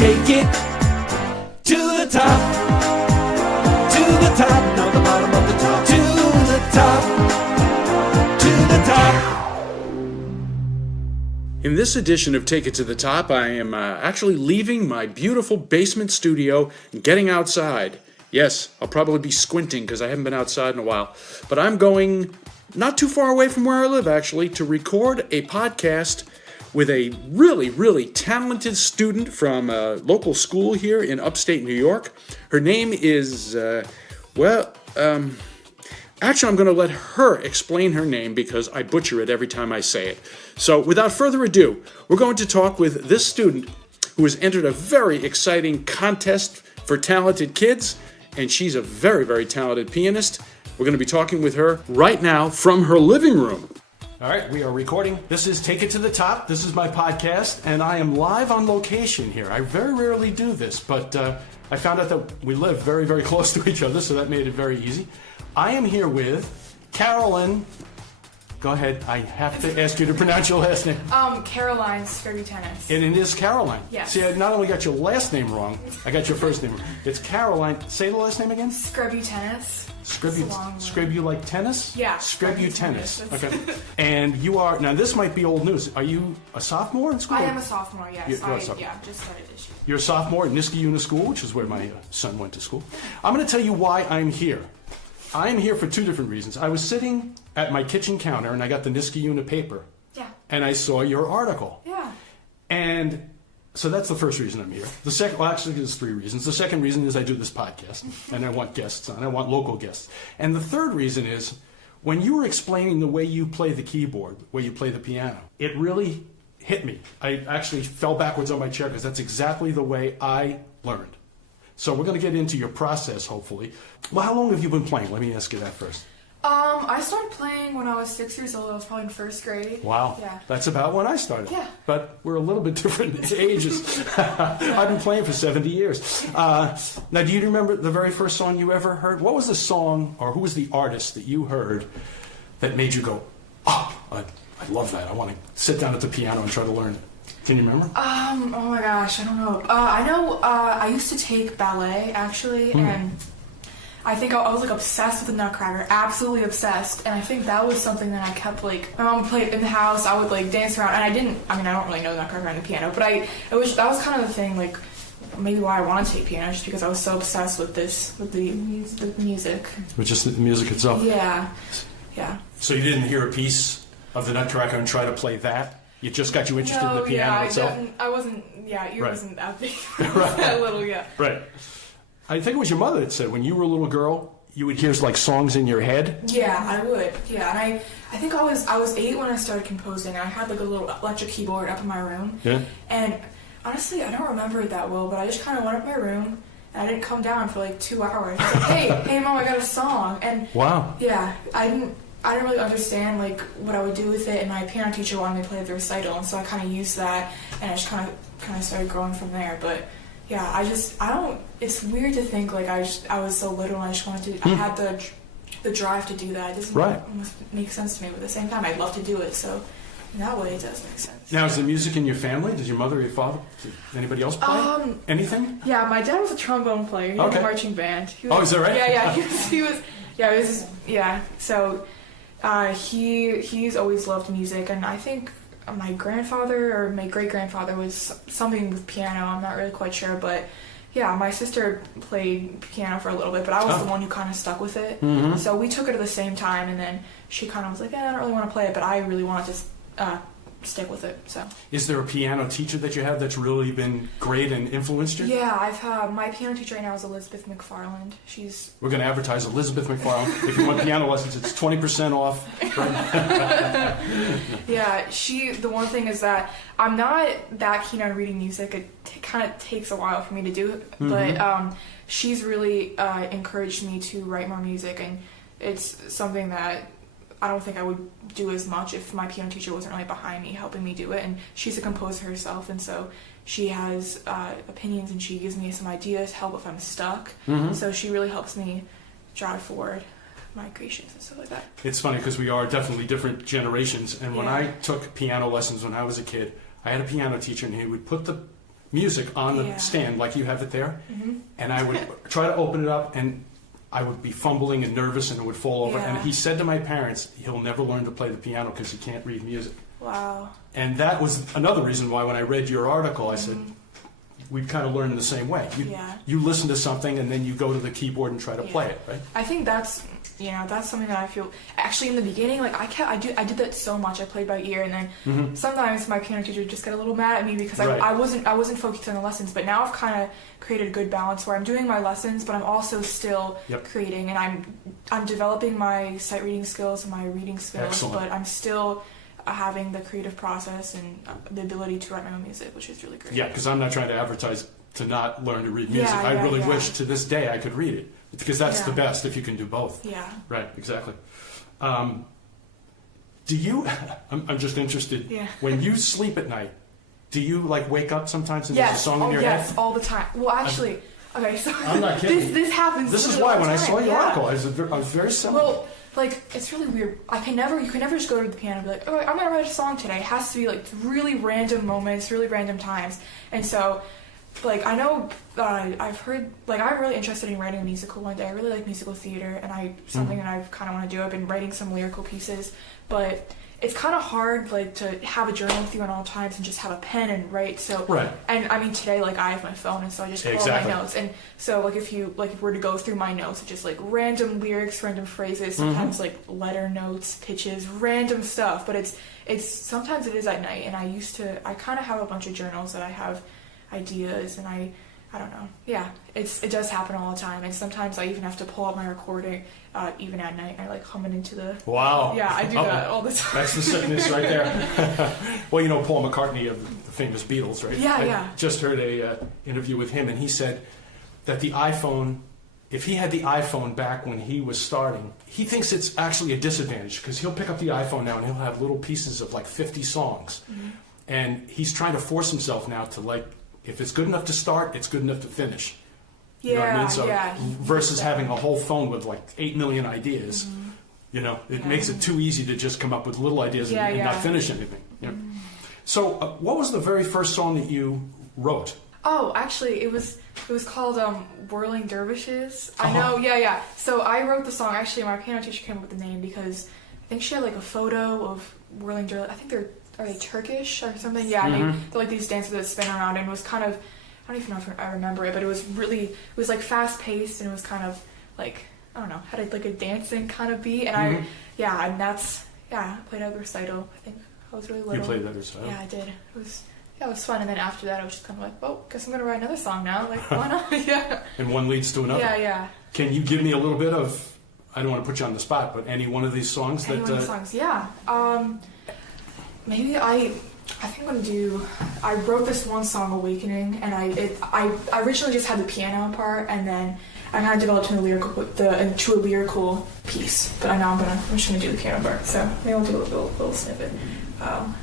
Take it to the top, to the top, not the bottom of the top, to the top, to the top. In this edition of Take It to the Top, I am actually leaving my beautiful basement studio and getting outside. Yes, I'll probably be squinting because I haven't been outside in a while. But I'm going not too far away from where I live, actually, to record a podcast with a really, really talented student from a local school here in upstate New York. Her name is, actually, I'm going to let her explain her name because I butcher it every time I say it. So without further ado, we're going to talk with this student who has entered a very exciting contest for talented kids, and she's a very, very talented pianist. We're going to be talking with her right now from her living room. All right, we are recording. This is Take It to the Top. This is my podcast, and I am live on location here. I very rarely do this, but I found out that we live very, very close to each other, so that made it very easy. I am here with Carolyn. Go ahead. I have to ask you to pronounce your last name. Caroline Skrebutenas. And it is Caroline. Yes. See, I not only got your last name wrong, I got your first name wrong. It's Caroline. Say the last name again. Skrebutenas. Skrebu like tennis? Yeah. Skrebutenas. Okay. And you are, now this might be old news. Are you a sophomore in school? I am a sophomore, yes. You're a sophomore. Yeah, just started this year. You're a sophomore at Skrebutenas School, which is where my son went to school. I'm going to tell you why I'm here. I'm here for two different reasons. I was sitting at my kitchen counter and I got the Skrebutenas paper. Yeah. And I saw your article. Yeah. And so that's the first reason I'm here. The second, well, actually, there's three reasons. The second reason is I do this podcast, and I want guests on. I want local guests. And the third reason is when you were explaining the way you play the keyboard, the way you play the piano, it really hit me. I actually fell backwards on my chair because that's exactly the way I learned. So we're going to get into your process, hopefully. Well, how long have you been playing? Let me ask you that first. I started playing when I was 6 years old. I was probably in first grade. Wow. Yeah. That's about when I started. Yeah. But we're a little bit different ages. I've been playing for 70 years. Now, do you remember the very first song you ever heard? What was the song, or who was the artist that you heard that made you go, oh, I love that. I want to sit down at the piano and try to learn it. Can you remember? Oh my gosh, I don't know. I know I used to take ballet, actually, and I think I was like obsessed with the Nutcracker, absolutely obsessed, and I think that was something that I kept like, my mom played in the house, I would like dance around, and I don't really know the Nutcracker on the piano, but that was kind of the thing, like, maybe why I wanted to take piano, just because I was so obsessed with the music. With just the music itself? Yeah. So you didn't hear a piece of the Nutcracker and try to play that? It just got you interested in the piano itself? I wasn't, ear Right. wasn't that big. Right. That little, yeah. Right. I think it was your mother that said when you were a little girl, you would hear like songs in your head. Yeah, I would. Yeah, and I think I was 8 when I started composing. I had like a little electric keyboard up in my room. Yeah. And honestly, I don't remember it that well, but I just kind of went up my room and I didn't come down for like 2 hours. I was like, hey, Mom, I got a song. And wow. Yeah, I didn't really understand like what I would do with it, and my piano teacher wanted me to play the recital, and so I kind of used that, and I just kind of started growing from there. But yeah, it's weird to think like I was so little and I just wanted to, I had the drive to do that. It doesn't almost make sense to me, but at the same time I'd love to do it, so in that way it does make sense. Now, is the music in your family? Does your mother or your father, did anybody else play? Anything? Yeah, my dad was a trombone player. He had a marching band. Is that right? Yeah, so he's always loved music, and I think my grandfather or my great-grandfather was something with piano. I'm not really quite sure, but yeah, my sister played piano for a little bit, but I was the one who kind of stuck with it. Mm-hmm. So we took it at the same time, and then she kind of was like, I don't really want to play it, but I really wanted to stick with it. So, is there a piano teacher that you have that's really been great and influenced you? Yeah, I've had my piano teacher right now is Elizabeth McFarland. We're going to advertise Elizabeth McFarland. If you want piano lessons, it's 20% off. Yeah, the one thing is that I'm not that keen on reading music. It kind of takes a while for me to do it, but she's really encouraged me to write more music, and it's something that I don't think I would do as much if my piano teacher wasn't really behind me, helping me do it. And she's a composer herself, and so she has opinions, and she gives me some ideas, help if I'm stuck. Mm-hmm. So she really helps me drive forward my creations and stuff like that. It's funny because we are definitely different generations, and when I took piano lessons when I was a kid, I had a piano teacher, and he would put the music on the Yeah. stand like you have it there, and I would try to open it up, and I would be fumbling and nervous, and it would fall over. And Yeah. he said to my parents, he'll never learn to play the piano because he can't read music. Wow. And that was another reason why when I read your article, I said, we kind of learn the same way. Yeah. You listen to something, and then you go to the keyboard and try to play it, right? I think that's something that I feel actually in the beginning, like I did that so much. I played by ear, and then sometimes my piano teacher would just get a little mad at me because Right. I wasn't focused on the lessons. But now I've kind of created a good balance where I'm doing my lessons, but I'm also still creating, and I'm developing my sight reading skills and my reading skills. Excellent. But I'm still having the creative process and the ability to write my own music, which is really great. Yeah, because I'm not trying to advertise to not learn to read music. Yeah, I yeah, really yeah. wish to this day I could read it, because that's the Yeah. best if you can do both. Yeah. Right, exactly. Do you, I'm just interested, Yeah. when you sleep at night, do you like wake up sometimes and there's a song in your yes, head? all the time. Well, actually, okay, so I'm not kidding. this happens. This is literally why all when the I time. saw your Yeah. article, I was very similar. Well, like, it's really weird. You can never just go to the piano and be like, oh, I'm gonna write a song today. It has to be like really random moments, really random times. And so, like, I know I've heard, like, I'm really interested in writing a musical one day. I really like musical theater, and something that I kind of want to do. I've been writing some lyrical pieces, but it's kind of hard, like, to have a journal with you at all times and just have a pen and write. So, Right. And I mean, today, like, I have my phone, and so I just pull Exactly. out my notes. And so, like, if we're to go through my notes, it's just like random lyrics, random phrases, sometimes like letter notes, pitches, random stuff. But it's sometimes it is at night, and I kind of have a bunch of journals that I have ideas, and I don't know. Yeah, it does happen all the time, and sometimes I even have to pull out my recording, even at night. I like hum it into the. Wow. Yeah, I do that all the time. That's the sickness right there. Well, you know Paul McCartney of the famous Beatles, right? Yeah, I yeah. just heard a interview with him, and he said that the iPhone, if he had the iPhone back when he was starting, he thinks it's actually a disadvantage because he'll pick up the iPhone now and he'll have little pieces of like 50 songs. And he's trying to force himself now to, like, if it's good enough to start, it's good enough to finish. You know what I mean? So yeah. versus having a whole phone with like 8 million ideas, you know, it makes it too easy to just come up with little ideas and not finish anything. Yeah. So, what was the very first song that you wrote? Oh, actually, it was called Whirling Dervishes. I know, yeah. So I wrote the song. Actually, my piano teacher came up with the name because I think she had like a photo of whirling dervishes. I think are they Turkish or something? Yeah, and they're like these dancers that spin around, and it was kind of, I don't even know if I remember it, but it was like fast paced, and it was kind of like, I don't know, had like a dancing kind of beat, and I played at the recital. I think I was really little. You played that recital? Yeah, I did. It was fun, and then after that, I was just kind of like, well, guess I'm gonna write another song now. Like, why not? Yeah. And one leads to another. Yeah. Can you give me a little bit of, I don't want to put you on the spot, but any one of these songs Any one of the songs, yeah. Maybe I think I'm gonna do. I wrote this one song, "Awakening," and I originally just had the piano part, and then I kind of developed into a lyrical piece. But I'm just gonna do the piano part. So maybe I'll do a little snippet. Wow.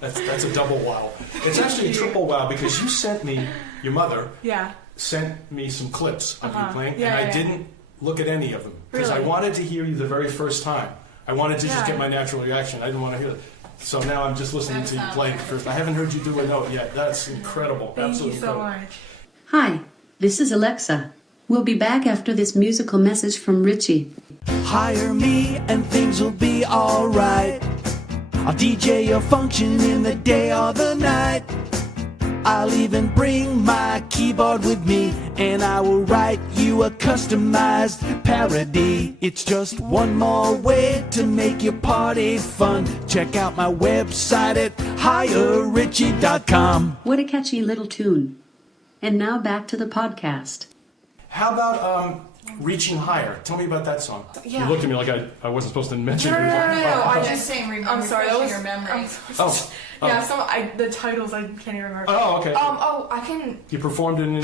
That's a double wow. It's actually a triple wow because you sent me, your mother sent me some clips of you playing, and I didn't look at any of them because I wanted to hear you the very first time. I wanted to just get my natural reaction. I didn't want to hear it. So now I'm just listening to you playing first. I haven't heard you do a note yet. That's incredible. Thank Absolutely you so incredible. much. Hi, this is Alexa. We'll be back after this musical message from Richie. Hire me and things will be alright. I'll DJ your function in the day or the night. I'll even bring my keyboard with me, and I will write you a customized parody. It's just one more way to make your party fun. Check out my website at hirerichie.com. What a catchy little tune. And now back to the podcast. How about Reaching Higher? Tell me about that song. Yeah. You looked at me like I wasn't supposed to mention No, it. I Just just saying, remember, I'm sorry, that was your memory. Oh. Yeah, the titles I can't even remember. Oh, okay. I can. You performed in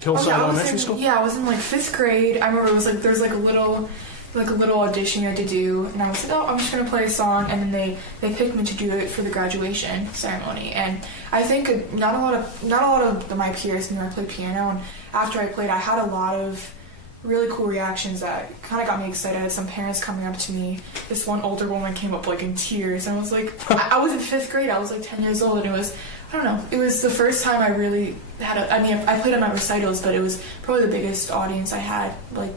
Hillside I was Elementary School? Yeah, I was in like 5th grade. I remember it was like there's like a little audition you had to do, and I was like, oh, I'm just gonna play a song, and then they picked me to do it for the graduation ceremony. And I think not a lot of my peers knew I played piano, and after I played, I had a lot of really cool reactions that kind of got me excited. I had some parents coming up to me. This one older woman came up like in tears, and I was like, I was in 5th grade. I was like 10 years old, and it was, I don't know, it was the first time I really had I played at my recitals, but it was probably the biggest audience I had like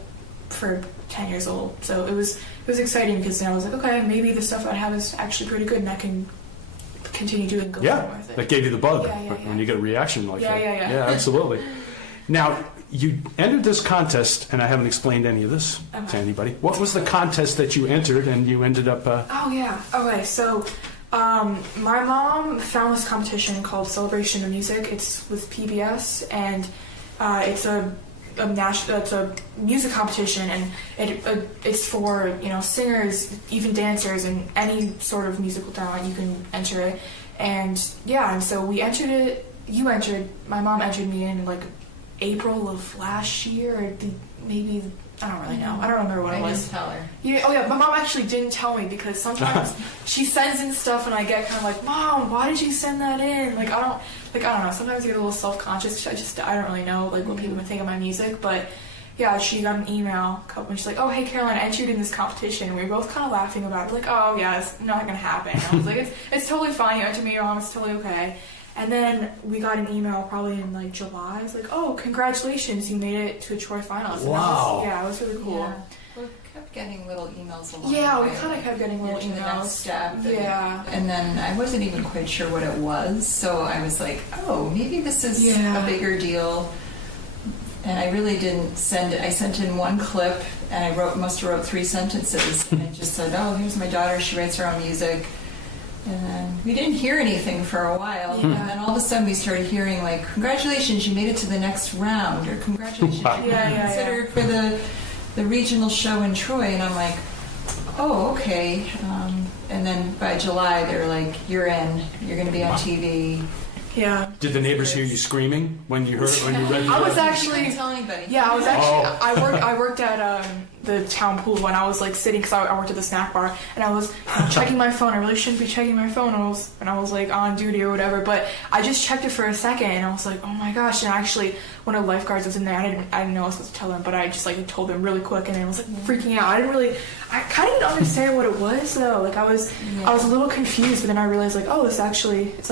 for 10 years old. So it was exciting because then I was like, okay, maybe the stuff I have is actually pretty good, and I can continue doing good with it. That gave you the bug Yeah. when you get a reaction like that. Yeah. Yeah, absolutely. Now, you entered this contest, and I haven't explained any of this to anybody. What was the contest that you entered, and you ended up... Oh, yeah. Okay, so my mom found this competition called Celebration of Music. It's with PBS, and it's a music competition, and it's for singers, even dancers, and any sort of musical talent. You can enter it, and so we entered it. My mom entered me in like April of last year, or maybe, I don't really know. I don't remember what it was. I didn't tell her. Yeah, my mom actually didn't tell me, because sometimes she sends in stuff and I get kind of like, Mom, why did you send that in? Like, I don't know. Sometimes I get a little self-conscious. I don't really know like what people would think of my music, but yeah, she got an email and she's like, oh, hey, Caroline, I entered in this competition. And we were both kind of laughing about it, like, oh yeah, it's not gonna happen. And I was like, it's totally fine. You entered me, Mom. It's totally okay. And then we got an email probably in like July. It's like, oh, congratulations, you made it to a Troy finalist. Wow. It was really cool. Yeah. We kept getting little emails along Yeah, the we way, kind of kept getting little to the emails. next step. Yeah. And then I wasn't even quite sure what it was, so I was like, oh, maybe this is a bigger deal. And I really didn't send it. I sent in one clip, and I must have wrote 3 sentences. And I just said, oh, here's my daughter. She writes her own music. And then we didn't hear anything for a while. Yeah. And then all of a sudden we started hearing, like, congratulations, you made it to the next round. Or congratulations, you were considered for the regional show in Troy. And I'm like, oh, okay. And then by July, they're like, you're in. You're going to be on TV. Yeah. Did the neighbors hear you screaming when you read I was actually. Didn't tell anybody. Yeah, I was actually. I worked at the town pool when I was like sitting, because I worked at the snack bar, and I was checking my phone. I really shouldn't be checking my phone. And I was like on duty or whatever, but I just checked it for a second, and I was like, oh my gosh! And actually, one of the lifeguards was in there. I didn't know I was supposed to tell them, but I just like told them really quick, and I was like freaking out. I kind of didn't understand what it was though. Like I was a little confused, but then I realized like, oh, it's like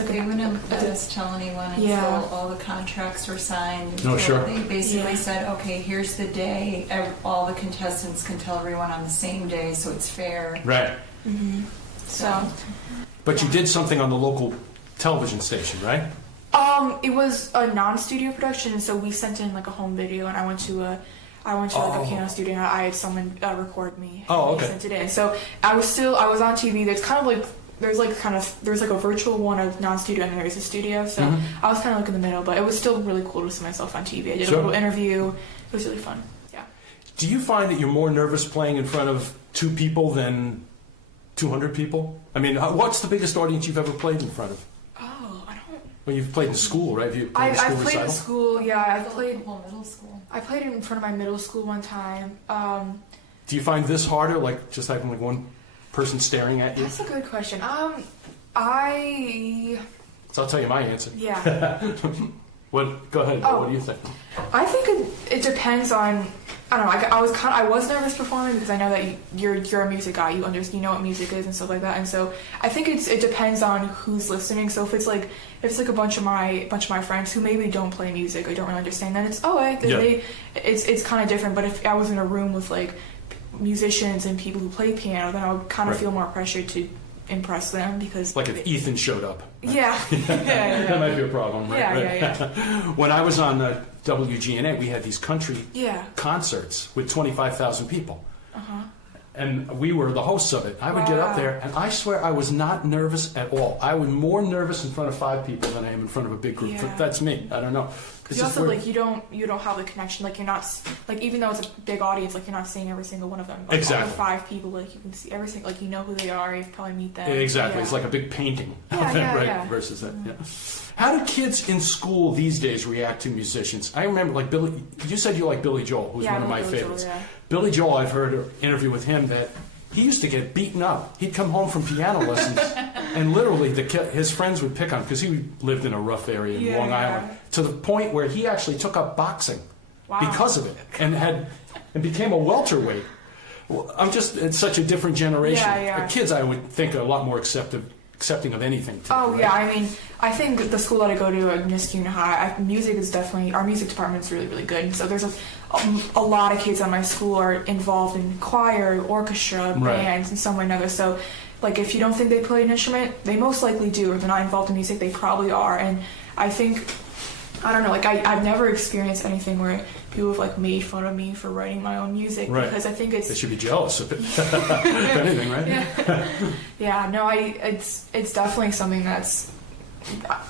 They wouldn't let us tell anyone until all the contracts were signed. No, sure. They basically said, okay, here's the day. All the contestants can tell everyone on the same day, so it's fair. Right. Mm-hmm. So. But you did something on the local television station, right? It was a non-studio production, so we sent in like a home video, and I went to like a piano studio, and I had someone record me. Oh, okay. And sent it in. So I was on TV. There's kind of like there's like a virtual one of non-studio, and there's a studio. So I was kind of like in the middle, but it was still really cool to see myself on TV. I did a little interview. It was really fun. Yeah. Do you find that you're more nervous playing in front of 2 people than 200 people? I mean, what's the biggest audience you've ever played in front of? Oh, I don't. Well, you've played in school, right? I've played in school. Yeah, I've played. Whole middle school. I played in front of my middle school one time. Do you find this harder, like just having like one person staring at you? That's a good question. So I'll tell you my answer. Yeah. Go ahead. Oh. What do you think? I think it depends on I don't know. I was nervous performing because I know that you're a music guy. You know what music is and stuff like that. And so I think it depends on who's listening. So if it's like a bunch of my friends who maybe don't play music or don't really understand, then it's it's kind of different. But if I was in a room with like musicians and people who play piano, then I would kind of feel more pressure to impress them because like if Ethan showed up. Yeah. That might be a problem, right? Yeah. When I was on WGNA, we had these country concerts with 25,000 people. And we were the hosts of it. I would get up there, and I swear I was not nervous at all. I was more nervous in front of 5 people than I am in front of a big group. Yeah. That's me. I don't know. You also like you don't have the connection. Like you're not like even though it's a big audience, like you're not seeing every single one of them. Like, exactly. All the 5 people, like you can see every single. Like you know who they are. You probably meet them. Exactly. Yeah. It's like a big painting of them, right? Yeah. Versus that. Yeah. How do kids in school these days react to musicians? I remember like Billy. You said you like Billy Joel, who's one of my favorites. Joel, Billy Joel, I've heard an interview with him that he used to get beaten up. He'd come home from piano lessons, and literally his friends would pick on him because he lived in a rough area in Long Island, to the point where he actually took up boxing because of it, and became a welterweight. Well, it's such a different generation. Kids, I would think, are a lot more accepting of anything. I mean, I think the school that I go to at Niskuna High, music is definitely, our music department is really, really good. And so there's a lot of kids at my school are involved in choir, orchestra, bands, in some way or another. So, like, if you don't think they play an instrument, they most likely do. If they're not involved in music, they probably are. And I think, I don't know, like, I've never experienced anything where people have, like, made fun of me for writing my own music. Right. Because I think it's... They should be jealous of it, if anything, right? It's definitely something that's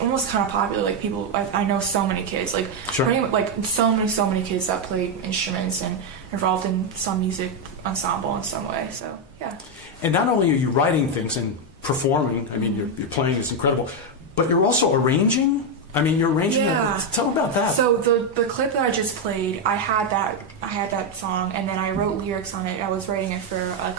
almost kind of popular. Like, people, I know so many kids, like, so many kids that play instruments and are involved in some music ensemble in some way, so, yeah. And not only are you writing things and performing, I mean, you're playing, it's incredible, but you're also arranging? I mean, you're arranging it. Tell about that. So the clip that I just played, I had that song, and then I wrote lyrics on it. I was writing it for like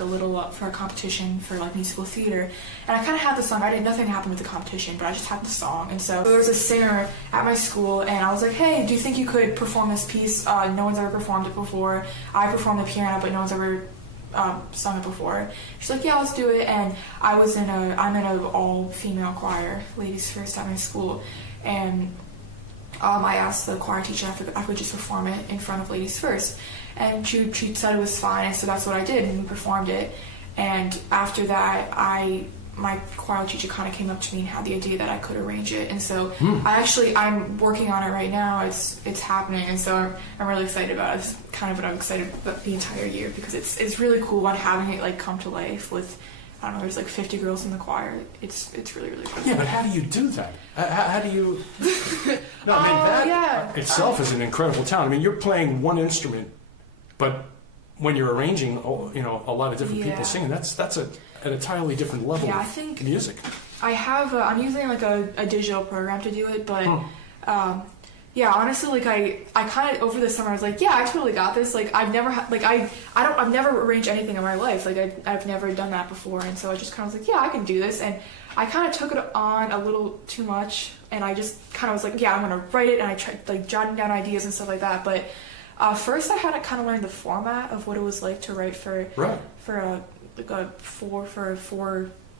for a competition for like musical theater, and I kind of had the song. Nothing happened with the competition, but I just had the song. And so there was a singer at my school, and I was like, "Hey, do you think you could perform this piece? No one's ever performed it before. I performed the piano, but no one's ever sung it before." She's like, "Yeah, let's do it." And I'm in an all-female choir, ladies first at my school. And I asked the choir teacher if I could just perform it in front of ladies first, and she said it was fine, and so that's what I did, and we performed it. And after that, my choir teacher kind of came up to me and had the idea that I could arrange it, and so I'm working on it right now. It's happening, and so I'm really excited about it. It's kind of what I'm excited about the entire year, because it's really cool on having it like come to life with, I don't know, there's like 50 girls in the choir. It's really, really cool. Yeah, but how do you do that? How do you... No, I mean, that itself is an incredible talent. I mean, you're playing one instrument, but when you're arranging, a lot of different people singing, that's an entirely different level of music. I have, I'm using like a digital program to do it, but... honestly, like I kind of over the summer I was like, I totally got this. Like I've never I've never arranged anything in my life. Like I've never done that before, and so I just kind of was like, I can do this. And I kind of took it on a little too much, and I just kind of was like, I'm gonna write it, and I tried like jotting down ideas and stuff like that. But first I had to kind of learn the format of what it was like to write for four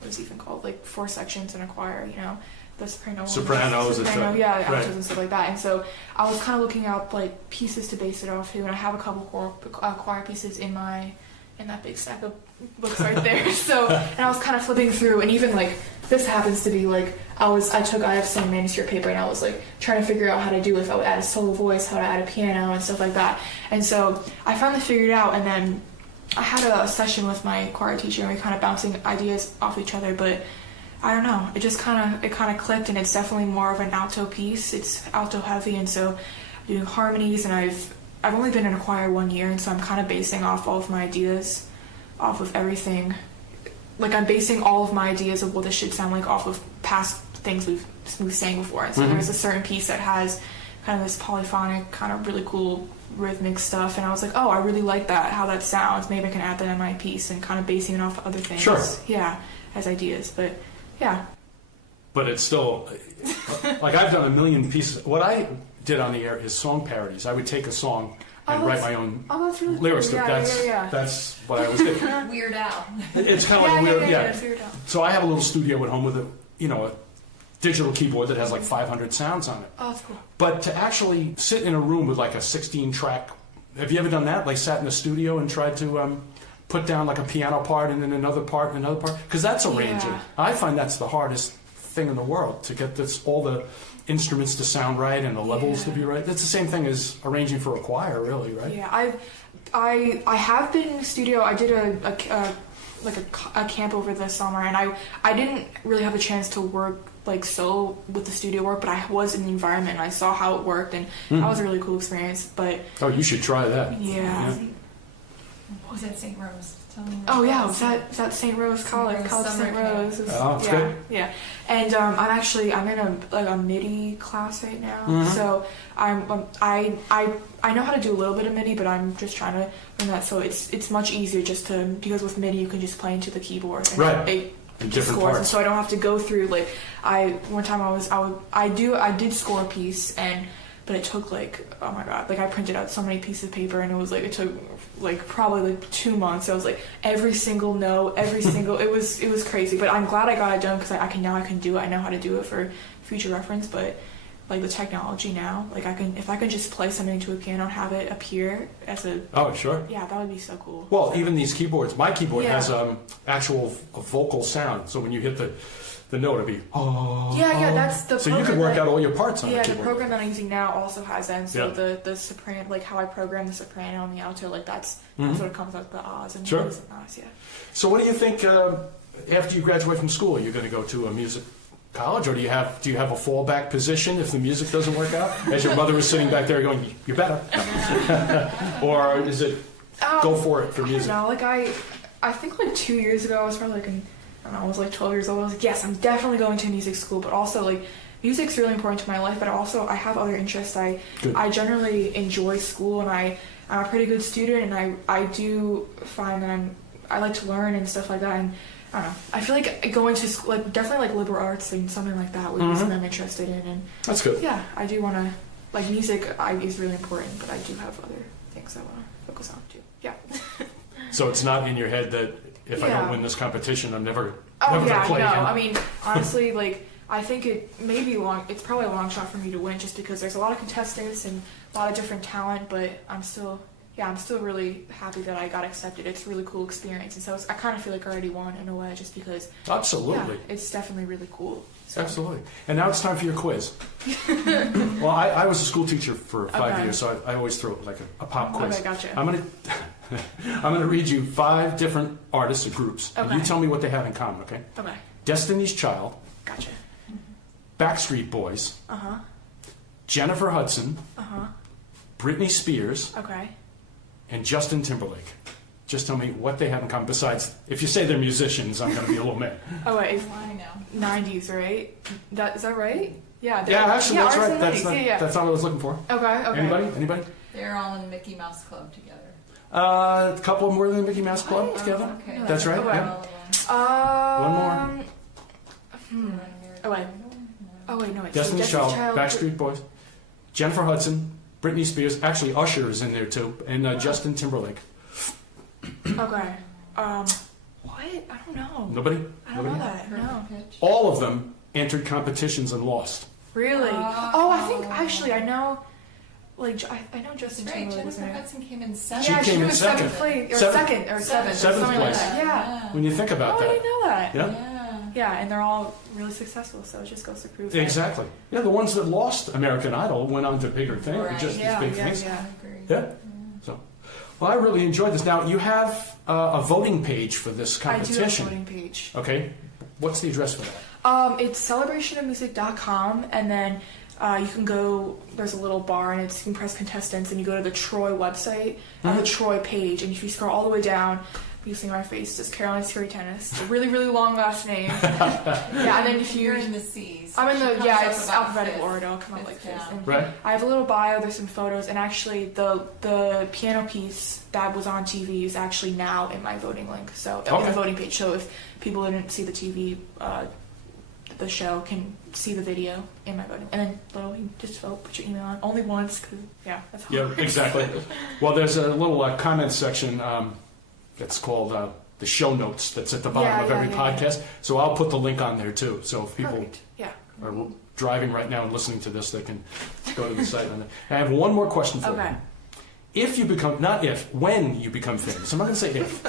what is it even called, like 4 sections in a choir, the sopranos, altos and stuff like that. And so I was kind of looking up like pieces to base it off to, and I have a couple choir pieces in that big stack of books right there. So, and I was kind of flipping through, and even like this happens to be like I have some manuscript paper, and I was like trying to figure out how to do if I would add a solo voice, how to add a piano and stuff like that. And so I finally figured it out, and then I had a session with my choir teacher, and we kind of bouncing ideas off each other, but I don't know, it just kind of clicked, and it's definitely more of an alto piece. It's alto heavy, and so I'm doing harmonies, and I've only been in a choir 1 year, and so I'm kind of basing off all of my ideas off of everything. Like I'm basing all of my ideas of what this should sound like off of past things we've sang before. And so there's a certain piece that has kind of this polyphonic, kind of really cool rhythmic stuff, and I was like, I really like that, how that sounds. Maybe I can add that in my piece, and kind of basing it off of other things. Sure. Yeah, as ideas, but yeah. But it's still, like I've done a million pieces. What I did on the air is song parodies. I would take a song and write my own that's really lyrics. cool. That's what I was thinking. Weird Al. It's kind of like weird. It's Weird Al. So I have a little studio at home with a digital keyboard that has like 500 sounds on it. Oh, that's cool. But to actually sit in a room with like a 16-track, have you ever done that? Like sat in a studio and tried to put down like a piano part and then another part and another part? Because that's arranging. Yeah. I find that's the hardest thing in the world, to get all the instruments to sound right and the levels to be right. That's the same thing as arranging for a choir, really, right? Yeah, I have been in the studio. I did a camp over the summer, and I didn't really have a chance to work like solo with the studio work, but I was in the environment and I saw how it worked, and that was a really cool experience. But you should try that. Yeah. What was that, St. Rose? Tell me Oh yeah, was that St. Rose College? College St. Rose. That's good. Yeah. And I'm in a MIDI class right now, so I know how to do a little bit of MIDI, but I'm just trying to learn that. So it's much easier because with MIDI you can just play into the keyboard and right. Different scores, parts. and so I don't have to go through one time I did score a piece, but it took like, oh my god, like I printed out so many pieces of paper, and it took like probably like 2 months. So I was like every single note, it was crazy. But I'm glad I got it done, because I can do it. I know how to do it for future reference. But like the technology now, like if I can just play something to a piano and have it appear as a sure. Yeah, that would be so cool. Well, even these keyboards, my keyboard has actual vocal sound. So when you hit the note, it'd be that's the. So you could work out all your parts on the keyboard. The program that I'm using now also has that. And so the soprano, like how I program the soprano and the alto, like that's what it comes out with the ahs and the and ahs. Yeah. So what do you think after you graduate from school? Are you going to go to a music college, or do you have a fallback position if the music doesn't work out? As your mother was sitting back there going, "You better," or is it go for it for music? No, like I think like 2 years ago I was probably like I was like 12 years old. I was like, yes, I'm definitely going to music school, but also like music's really important to my life. But also I have other interests. I generally enjoy school, and I'm a pretty good student, and I do find that I like to learn and stuff like that. And I don't know. I feel like going to school, like definitely like liberal arts and something like that would be something I'm interested in. And that's good. Yeah, I do want to like music. Is really important, but I do have other things I want to focus on too. Yeah. So it's not in your head that if I don't win this competition, I'm never going to play again. I mean, honestly, like I think it's probably a long shot for me to win, just because there's a lot of contestants and a lot of different talent. But I'm still really happy that I got accepted. It's a really cool experience, and so I kind of feel like I already won in a way, just because. Absolutely. Yeah, it's definitely really cool. So. Absolutely. And now it's time for your quiz. Well, I was a school teacher for 5 years, so I always throw like a pop quiz. Okay, gotcha. I'm gonna read you 5 different artists or groups. Okay. And you tell me what they have in common, okay? Okay. Destiny's Child. Gotcha. Backstreet Boys. Uh-huh. Jennifer Hudson. Uh-huh. Britney Spears. Okay. And Justin Timberlake. Just tell me what they have in common. Besides, if you say they're musicians, I'm gonna be a little mad. Oh wait, it's I know. 90s, right? Is that right? Yeah. Yeah, actually, that's right. That's not, 90s. that's not what I was looking for. Okay. Anybody? They're all in the Mickey Mouse Club together. A couple more than the Mickey Mouse Club together. Okay. That's right. Okay. Yeah. One more. Oh wait, no. Destiny's Child, Backstreet Boys, Jennifer Hudson, Britney Spears. Actually, Usher is in there too, and Justin Timberlake. Okay. What? I don't know. Nobody? I don't know that. No. All of them entered competitions and lost. Really? I think actually I know. Like I know Justin Right, Timberlake was in Jennifer it. Hudson came in 7th. She came in was second. Seventh, Seventh seventh, Seventh something place. like that. Yeah. When you think about I that. didn't know that. Yeah. Yeah, and they're all really successful, so it just goes to prove that. Exactly. Yeah, the ones that lost American Idol went on to bigger things, Right. just Yeah, big yeah, things. yeah. Yeah. So, well, I really enjoyed this. Now you have a voting page for this competition. I do have a voting page. Okay. What's the address for that? It's celebrationofmusic.com, and then you can go, there's a little bar, and you can press contestants, and you go to the Troy website, the Troy page, and if you scroll all the way down, you see my face, just Caroline Skrebutenas, a really, really long last name. Yeah, and then if You're in the C's. I'm in the, She yeah, comes it's up about alphabetical fifth. order, I'll come up like Fifth this. down. And Right. I have a little bio, there's some photos, and actually the piano piece that was on TV is actually now in my voting link, so in the voting page. So if people didn't see the TV, the the show can see the video in my voting. And then literally just vote, put your email on only once, because that's hard. Yeah, exactly. Well, there's a little comment section that's called the show notes that's at the bottom of every podcast. So I'll put the link on there too. So if people are driving right now and listening to this, they can go to the site on that. I have one more question for you. If you become, not if, when you become famous, I'm not going to say if,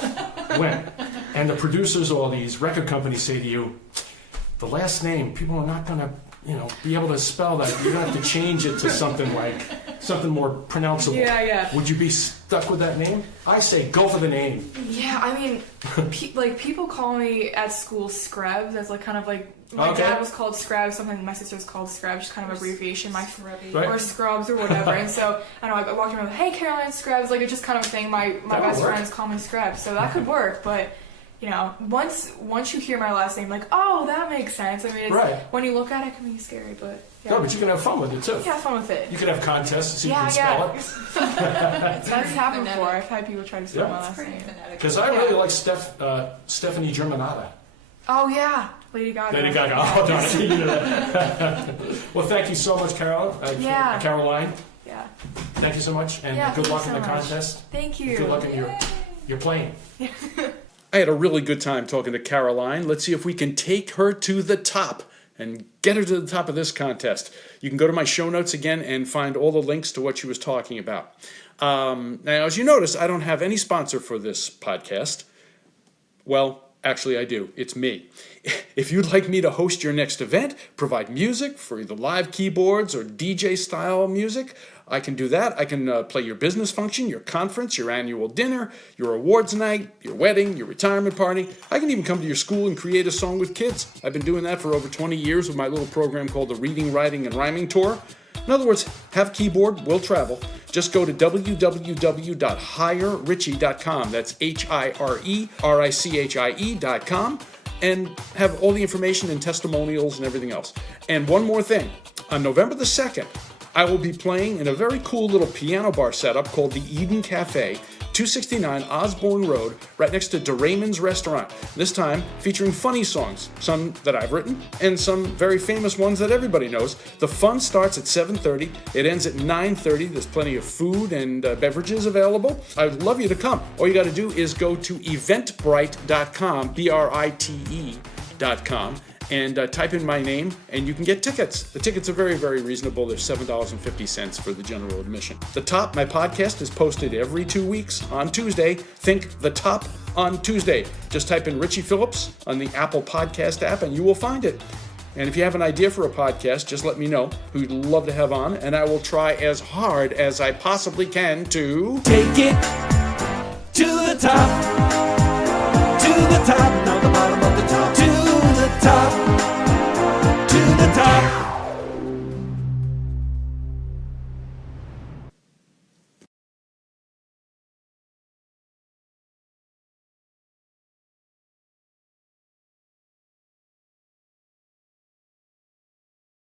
when, and the producers or these record companies say to you, the last name, people are not going to, be able to spell that. You're going to have to change it to something more pronounceable. Would you be stuck with that name? I say go for the name. Yeah, I mean, people call me at school Skrebs as kind of my dad was called Scrubs, something my sister was called Scrubs, just kind of abbreviation, or Scrubs or whatever. And so I know I walked around with, hey, Caroline Scrubs, it's just kind of a thing. My best friends call me Scrubs, so that could work. But once you hear my last name, oh, that makes sense. I mean, when you look at it, it can be scary, but no, but you can have fun with it too. You can have fun with it. You can have contests so you can spell it. That's happened before. I've had people try to spell my last name. Because I really like Stephanie Germanata. Oh yeah, Lady Gaga. Lady Gaga. Oh, darn it. Well, thank you so much, Caroline. Caroline. Yeah. Thank you so much, and good luck in the contest. Thank you. Good luck in your playing. I had a really good time talking to Caroline. Let's see if we can take her to the top and get her to the top of this contest. You can go to my show notes again and find all the links to what she was talking about. Now, as you notice, I don't have any sponsor for this podcast. Well, actually, I do. It's me. If you'd like me to host your next event, provide music for either live keyboards or DJ-style music, I can do that. I can play your business function, your conference, your annual dinner, your awards night, your wedding, your retirement party. I can even come to your school and create a song with kids. I've been doing that for over 20 years with my little program called the Reading, Writing, and Rhyming Tour. In other words, have keyboard, we'll travel. Just go to www.hirerichie.com. That's HIRERICHIE.com. And have all the information and testimonials and everything else. And one more thing. On November the 2nd, I will be playing in a very cool little piano bar setup called the Eden Cafe, 269 Osborne Road, right next to DeRaymond's Restaurant. This time featuring funny songs, some that I've written, and some very famous ones that everybody knows. The fun starts at 7:30. It ends at 9:30. There's plenty of food and beverages available. I'd love you to come. All you got to do is go to eventbrite.com, BRITE.com, and type in my name, and you can get tickets. The tickets are very, very reasonable. They're $7.50 for the general admission. The Top, my podcast, is posted every 2 weeks on Tuesday. Think The Top on Tuesday. Just type in Richie Phillips on the Apple Podcast app, and you will find it. And if you have an idea for a podcast, just let me know. Who'd love to have on, and I will try as hard as I possibly can to take it to the top, to the top.